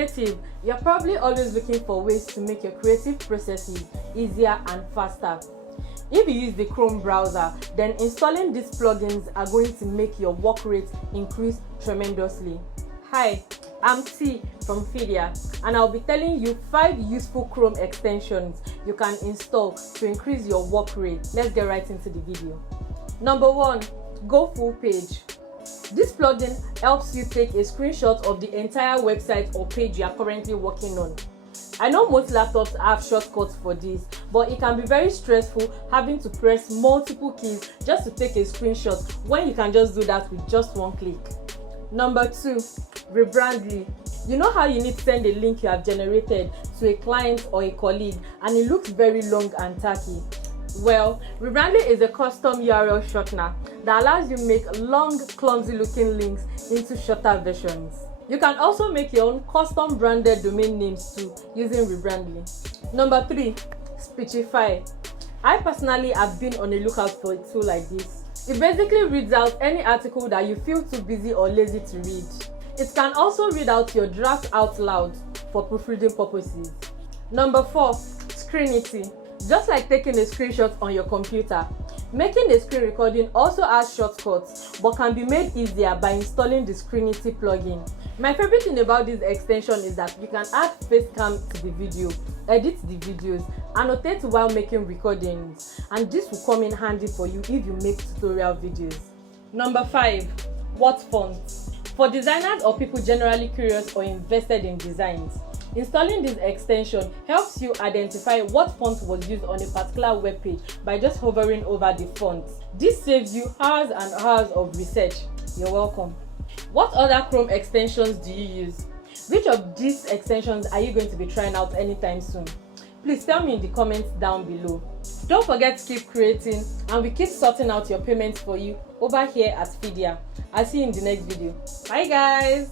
creative, you're probably always looking for ways to make your creative processes easier and faster. If you use the Chrome browser, then installing these plugins are going to make your work rate increase tremendously. Hi, I'm T from Fidia, and I'll be telling you 5 useful Chrome extensions you can install to increase your work rate. Let's get right into the video. Number 1, go full page. This plugin helps you take a screenshot of the entire website or page you are currently working on. I know most laptops have shortcuts for this, but it can be very stressful having to press multiple keys just to take a screenshot when you can just do that with just one click. Number 2, REBRANDLY. You know how you need to send a link you have generated to a client or a colleague and it looks very long and tacky? Well, REBRANDLY is a custom URL shortener that allows you to make long, clumsy looking links into shorter versions. You can also make your own custom branded domain names too using REBRANDLY. Number 3, SPEECHIFY. I personally have been on a lookout for a tool like this. It basically reads out any article that you feel too busy or lazy to read. It can also read out your draft out loud for proofreading purposes. Number 4, SCRENITY. Just like taking a screenshot on your computer, making a screen recording also has shortcuts but can be made easier by installing the SCRENITY plugin. My favorite thing about this extension is that you can add face cam to the video, edit the videos, annotate while making recordings, and this will come in handy for you if you make tutorial videos. Number 5, what font? For designers or people generally curious or invested in designs, installing this extension helps you identify what font was used on a particular web page by just hovering over the font. This saves you hours and hours of research. You're welcome. What other Chrome extensions do you use? Which of these extensions are you going to be trying out anytime soon? Please tell me in the comments down below. Don't forget to keep creating, and we keep sorting out your payments for you over here at Fidia. I'll see you in the next video. Bye guys!